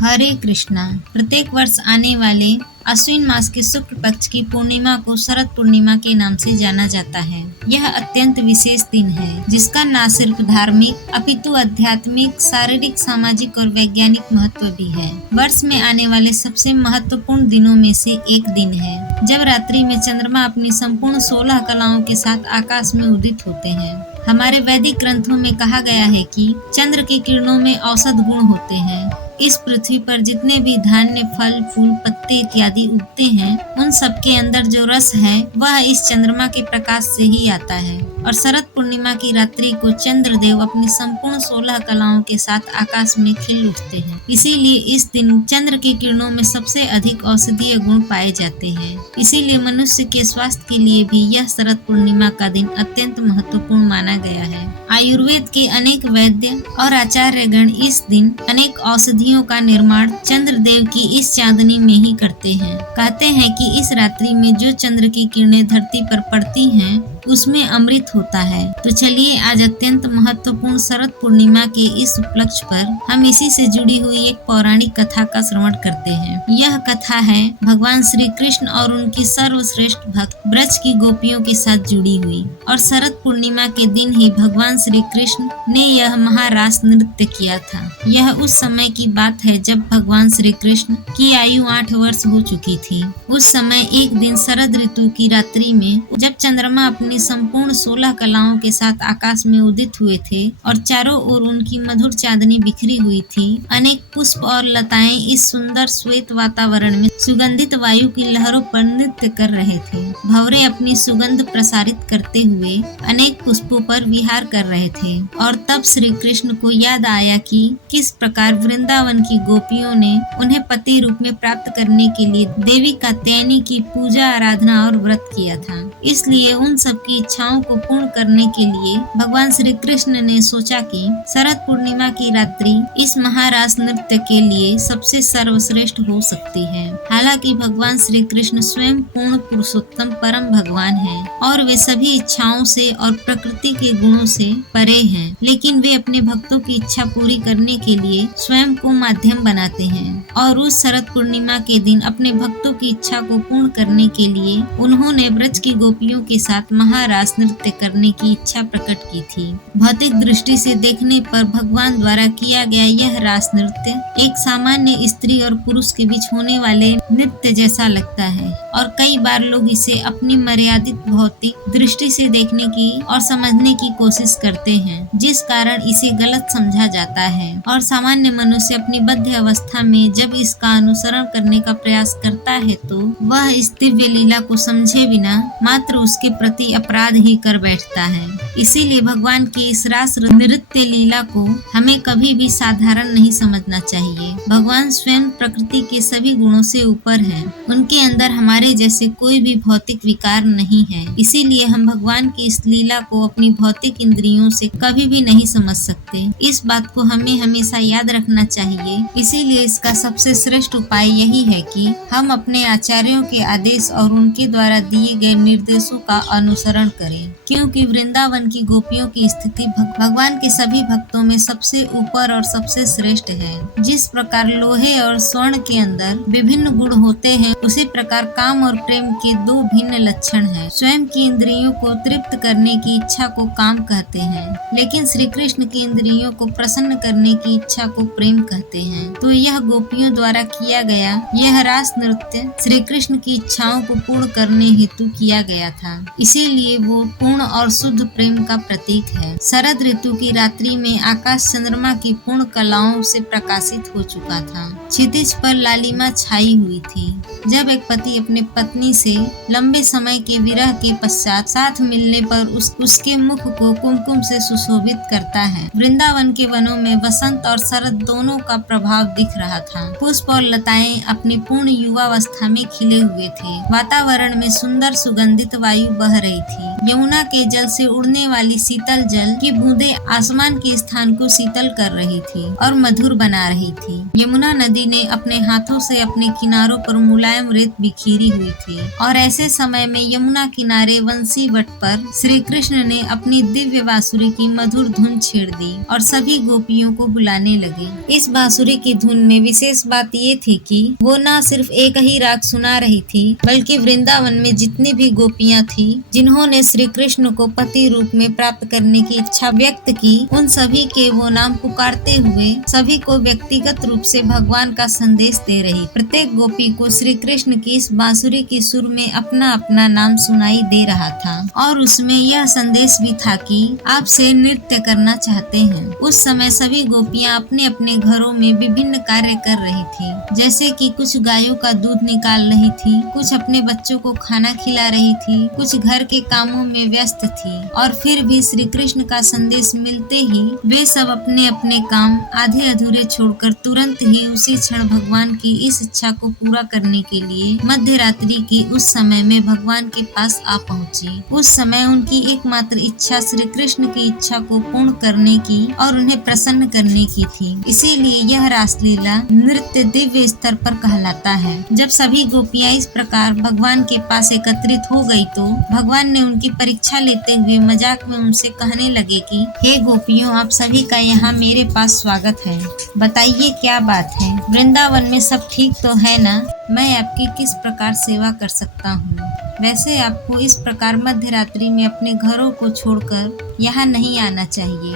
हरे कृष्णा। प्रत्येक वर्ष आने वाले अश्विन मास के शुक्ल पक्ष की पूर्णिमा को शरद पूर्णिमा के नाम से जाना जाता है। यह अत्यंत विशेष दिन है जिसका न सिर्फ धार्मिक अपितु आध्यात्मिक, शारीरिक, सामाजिक और वैज्ञानिक महत्व भी है। वर्ष में आने वाले सबसे महत्वपूर्ण दिनों में से एक दिन है जब रात्रि में चंद्रमा अपनी संपूर्ण 16 कलाओं के साथ आकाश में उदित होते हैं। हमारे वैदिक ग्रंथों में कहा गया है कि चंद्र की किरणों में औषध गुण होते हैं। इस पृथ्वी पर जितने भी धान्य, फल, फूल, पत्ते इत्यादि उगते हैं, उन सब के अंदर जो रस है वह इस चंद्रमा के प्रकाश से ही आता है। और शरद पूर्णिमा की रात्रि को चंद्रदेव अपनी संपूर्ण 16 कलाओं के साथ आकाश में खिल उठते हैं। इसीलिए इस दिन चंद्र की किरणों में सबसे अधिक औषधीय गुण पाए जाते हैं। इसीलिए मनुष्य के स्वास्थ्य के लिए भी यह शरद पूर्णिमा का दिन अत्यंत महत्वपूर्ण माना गया है। आयुर्वेद के अनेक वैद्य और आचार्यगण इस दिन अनेक औषधियों का निर्माण चंद्रदेव की इस चांदनी में ही करते हैं। कहते हैं कि इस रात्रि में जो चंद्र की किरणें धरती पर पड़ती हैं उसमें अमृत होता है। तो चलिए आज अत्यंत महत्वपूर्ण शरद पूर्णिमा के इस उपलक्ष्य पर हम इसी से जुड़ी हुई एक पौराणिक कथा का श्रवण करते हैं। यह कथा है भगवान श्री कृष्ण और उनकी सर्वश्रेष्ठ भक्त ब्रज की गोपियों के साथ जुड़ी हुई। और शरद पूर्णिमा के दिन ही भगवान श्री कृष्ण ने यह महारास नृत्य किया था। यह उस समय की बात है जब भगवान श्री कृष्ण की आयु 8 वर्ष हो चुकी थी। उस समय एक दिन शरद ऋतु की रात्रि में जब चंद्रमा अपनी संपूर्ण 16 कलाओं के साथ आकाश में उदित हुए थे और चारों ओर उनकी मधुर चांदनी बिखरी हुई थी, अनेक पुष्प और लताएं इस सुंदर श्वेत वातावरण में सुगंधित वायु की लहरों पर नृत्य कर रहे थे। भंवरे अपनी सुगंध प्रसारित करते हुए अनेक पुष्पों पर विहार कर रहे थे। और तब श्री कृष्ण को याद आया कि किस प्रकार वृंदावन की गोपियों ने उन्हें पति रूप में प्राप्त करने के लिए देवी कात्यायनी की पूजा, आराधना और व्रत किया था। इसलिए उन सब की इच्छाओं को पूर्ण करने के लिए भगवान श्री कृष्ण ने सोचा कि शरद पूर्णिमा की रात्रि इस महारास नृत्य के लिए सबसे सर्वश्रेष्ठ हो सकती है। हालांकि भगवान श्री कृष्ण स्वयं पूर्ण पुरुषोत्तम परम भगवान हैं और वे सभी इच्छाओं से और प्रकृति के गुणों से परे हैं, लेकिन वे अपने भक्तों की इच्छा पूरी करने के लिए स्वयं को माध्यम बनाते हैं। और उस शरद पूर्णिमा के दिन अपने भक्तों की इच्छा को पूर्ण करने के लिए उन्होंने ब्रज की गोपियों के साथ महारास नृत्य करने की इच्छा प्रकट की थी। भौतिक दृष्टि से देखने पर भगवान द्वारा किया गया यह रास नृत्य एक सामान्य स्त्री और पुरुष के बीच होने वाले नृत्य जैसा लगता है और कई बार लोग इसे अपनी मर्यादित भौतिक दृष्टि से देखने की और समझने की कोशिश करते हैं, जिस कारण इसे गलत समझा जाता है। और सामान्य मनुष्य अपनी बद्ध अवस्था में जब इसका अनुसरण करने का प्रयास करता है तो वह इस दिव्य लीला को समझे बिना मात्र उसके प्रति अपराध ही कर बैठता है। इसीलिए भगवान की इस रास नृत्य लीला को हमें कभी भी साधारण नहीं समझना चाहिए। भगवान स्वयं प्रकृति के सभी गुणों से ऊपर हैं। उनके अंदर हमारे जैसे कोई भी भौतिक विकार नहीं है। इसीलिए हम भगवान की इस लीला को अपनी भौतिक इंद्रियों से कभी भी नहीं समझ सकते। इस बात को हमें हमेशा याद रखना चाहिए। इसीलिए इसका सबसे श्रेष्ठ उपाय यही है कि हम अपने आचार्यों के आदेश और उनके द्वारा दिए गए निर्देशों का अनुसरण करें, क्योंकि वृंदावन की गोपियों की स्थिति भगवान के सभी भक्तों में सबसे ऊपर और सबसे श्रेष्ठ है। जिस प्रकार लोहे और स्वर्ण के अंदर विभिन्न गुण होते हैं, उसी प्रकार काम और प्रेम के 2 भिन्न लक्षण हैं। स्वयं की इंद्रियों को तृप्त करने की इच्छा को काम कहते हैं, लेकिन श्री कृष्ण की इंद्रियों को प्रसन्न करने की इच्छा को प्रेम कहते हैं। तो यह गोपियों द्वारा किया गया यह रास नृत्य श्री कृष्ण की इच्छाओं को पूर्ण करने हेतु किया गया था। इसीलिए वो पूर्ण और शुद्ध प्रेम का प्रतीक है। शरद ऋतु की रात्रि में आकाश चंद्रमा की पूर्ण कलाओं से प्रकाशित हो चुका था। क्षितिज पर लालिमा छाई हुई थी। जब एक पति अपने पत्नी से लंबे समय के विरह के पश्चात साथ मिलने पर उसके मुख को कुमकुम से सुशोभित करता है। वृंदावन के वनों में वसंत और शरद दोनों का प्रभाव दिख रहा था। पुष्प और लताएं अपनी पूर्ण युवावस्था में खिले हुए थे। वातावरण में सुंदर सुगंधित वायु बह रही थी। यमुना के जल से उड़ने गिरने वाली शीतल जल की बूंदें आसमान के स्थान को शीतल कर रही थी और मधुर बना रही थी। यमुना नदी ने अपने हाथों से अपने किनारों पर मुलायम रेत बिखेरी हुई थी और ऐसे समय में यमुना किनारे वंशी वट पर श्री कृष्ण ने अपनी दिव्य बांसुरी की मधुर धुन छेड़ दी और सभी गोपियों को बुलाने लगे। इस बांसुरी की धुन में विशेष बात ये थी कि वो न सिर्फ एक ही राग सुना रही थी, बल्कि वृंदावन में जितनी भी गोपियां थी जिन्होंने श्री कृष्ण को पति रूप में प्राप्त करने की इच्छा व्यक्त की, उन सभी के वो नाम पुकारते हुए सभी को व्यक्तिगत रूप से भगवान का संदेश दे रही। प्रत्येक गोपी को श्री कृष्ण की इस बांसुरी की सुर में अपना अपना नाम सुनाई दे रहा था और उसमें यह संदेश भी था कि आपसे नृत्य करना चाहते हैं। उस समय सभी गोपियां अपने अपने घरों में विभिन्न कार्य कर रही थी, जैसे कि कुछ गायों का दूध निकाल रही थी, कुछ अपने बच्चों को खाना खिला रही थी, कुछ घर के कामों में व्यस्त थी। और फिर भी श्री कृष्ण का संदेश मिलते ही वे सब अपने अपने काम आधे अधूरे छोड़कर तुरंत ही उसी क्षण भगवान की इस इच्छा को पूरा करने के लिए मध्य रात्रि की उस समय में भगवान के पास आ पहुँची। उस समय उनकी एकमात्र इच्छा श्री कृष्ण की इच्छा को पूर्ण करने की और उन्हें प्रसन्न करने की थी। इसीलिए यह रासलीला नृत्य दिव्य स्तर पर कहलाता है। जब सभी गोपियां इस प्रकार भगवान के पास एकत्रित हो गई तो भगवान ने उनकी परीक्षा लेते हुए मजाक में उनसे कहने लगे कि हे गोपियों, आप सभी का यहाँ मेरे पास स्वागत है। बताइए क्या बात है? वृंदावन में सब ठीक तो है ना? मैं आपकी किस प्रकार सेवा कर सकता हूँ? वैसे आपको इस प्रकार मध्य रात्रि में अपने घरों को छोड़कर यहाँ नहीं आना चाहिए,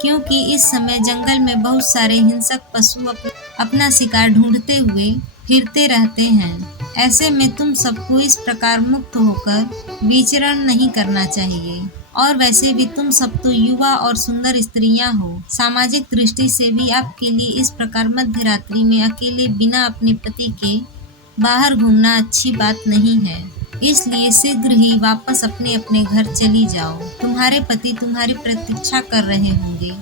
क्योंकि इस समय जंगल में बहुत सारे हिंसक पशु अपना शिकार ढूंढते हुए फिरते रहते हैं। ऐसे में तुम सबको इस प्रकार मुक्त होकर विचरण नहीं करना चाहिए। और वैसे भी तुम सब तो युवा और सुंदर स्त्रियां हो। सामाजिक दृष्टि से भी आपके लिए इस प्रकार मध्य रात्रि में अकेले बिना अपने पति के बाहर घूमना अच्छी बात नहीं है। इसलिए शीघ्र ही वापस अपने अपने घर चली जाओ। तुम्हारे पति तुम्हारी प्रतीक्षा कर रहे होंगे।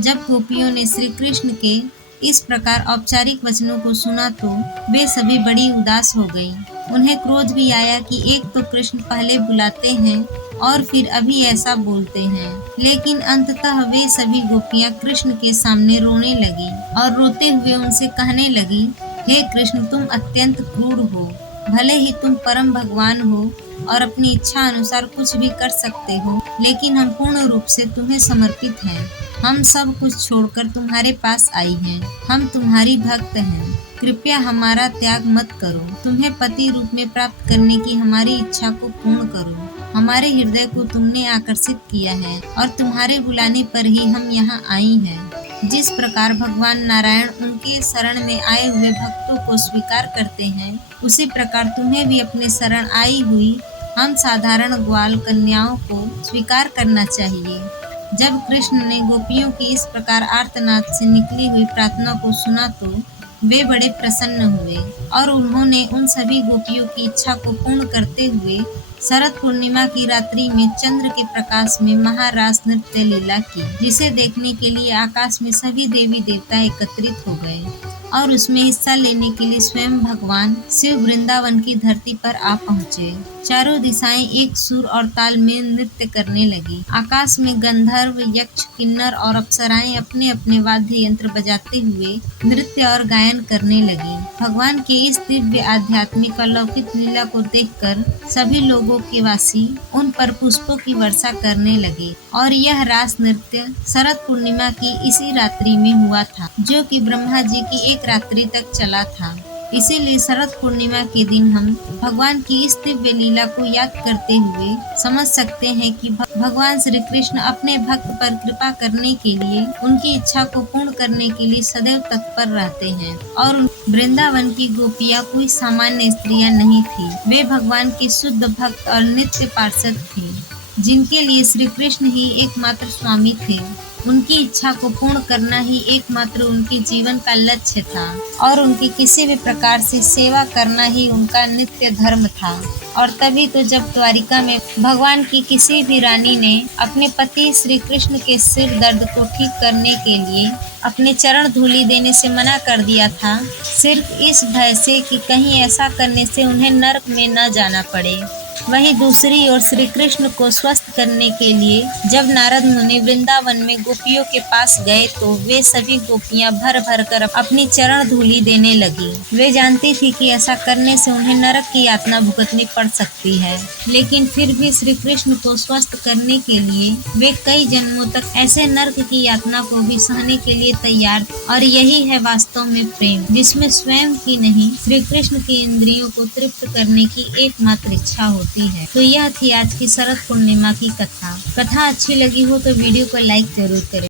जब गोपियों ने श्री कृष्ण के इस प्रकार औपचारिक वचनों को सुना तो वे सभी बड़ी उदास हो गईं। उन्हें क्रोध भी आया कि एक तो कृष्ण पहले बुलाते हैं और फिर अभी ऐसा बोलते हैं। लेकिन अंततः वे सभी गोपियां कृष्ण के सामने रोने लगी और रोते हुए उनसे कहने लगी, हे कृष्ण, तुम अत्यंत क्रूर हो। भले ही तुम परम भगवान हो और अपनी इच्छा अनुसार कुछ भी कर सकते हो, लेकिन हम पूर्ण रूप से तुम्हें समर्पित हैं। हम सब कुछ छोड़कर तुम्हारे पास आई हैं। हम तुम्हारी भक्त हैं। कृपया हमारा त्याग मत करो। तुम्हें पति रूप में प्राप्त करने की हमारी इच्छा को पूर्ण करो। हमारे हृदय को तुमने आकर्षित किया है और तुम्हारे बुलाने पर ही हम यहाँ आई हैं। जिस प्रकार भगवान नारायण उनके शरण में आए हुए भक्तों को स्वीकार करते हैं, उसी प्रकार तुम्हें भी अपने शरण आई हुई हम साधारण ग्वाल कन्याओं को स्वीकार करना चाहिए। जब कृष्ण ने गोपियों की इस प्रकार आर्तनाद से निकली हुई प्रार्थना को सुना तो वे बड़े प्रसन्न हुए और उन्होंने उन सभी गोपियों की इच्छा को पूर्ण करते हुए शरद पूर्णिमा की रात्रि में चंद्र के प्रकाश में महारास नृत्य लीला की, जिसे देखने के लिए आकाश में सभी देवी देवता एकत्रित हो गए और उसमें हिस्सा लेने के लिए स्वयं भगवान शिव वृंदावन की धरती पर आ पहुँचे। चारों दिशाएं एक सुर और ताल में नृत्य करने लगी। आकाश में गंधर्व, यक्ष, किन्नर और अप्सराएं अपने अपने वाद्य यंत्र बजाते हुए नृत्य और गायन करने लगी। भगवान के इस दिव्य आध्यात्मिक अलौकिक लीला को देखकर सभी लोगों के वासी उन पर पुष्पों की वर्षा करने लगे और यह रास नृत्य शरद पूर्णिमा की इसी रात्रि में हुआ था, जो कि ब्रह्मा जी की एक रात्रि तक चला था। इसीलिए शरद पूर्णिमा के दिन हम भगवान की इस दिव्य लीला को याद करते हुए समझ सकते हैं कि भगवान श्री कृष्ण अपने भक्त पर कृपा करने के लिए, उनकी इच्छा को पूर्ण करने के लिए सदैव तत्पर रहते हैं। और वृंदावन की गोपियाँ कोई सामान्य स्त्रियां नहीं थी। वे भगवान की शुद्ध भक्त और नित्य पार्षद थी, जिनके लिए श्री कृष्ण ही एकमात्र स्वामी थे। उनकी इच्छा को पूर्ण करना ही एकमात्र उनके जीवन का लक्ष्य था और उनकी किसी भी प्रकार से सेवा करना ही उनका नित्य धर्म था। और तभी तो जब द्वारिका में भगवान की किसी भी रानी ने अपने पति श्री कृष्ण के सिर दर्द को ठीक करने के लिए अपने चरण धूलि देने से मना कर दिया था, सिर्फ इस भय से कि कहीं ऐसा करने से उन्हें नरक में न जाना पड़े। वहीं दूसरी ओर श्री कृष्ण को स्वस्थ करने के लिए जब नारद मुनि वृंदावन में गोपियों के पास गए तो वे सभी गोपियां भर भर कर अपनी चरण धूलि देने लगी। वे जानती थी कि ऐसा करने से उन्हें नरक की यातना भुगतनी पड़ सकती है, लेकिन फिर भी श्री कृष्ण को स्वस्थ करने के लिए वे कई जन्मों तक ऐसे नरक की यातना को भी सहने के लिए तैयार। और यही है वास्तव में प्रेम, जिसमें स्वयं की नहीं श्री कृष्ण की इंद्रियों को तृप्त करने की एकमात्र इच्छा होती है। तो यह थी आज की शरद पूर्णिमा की कथा। कथा अच्छी लगी हो तो वीडियो को लाइक जरूर करें।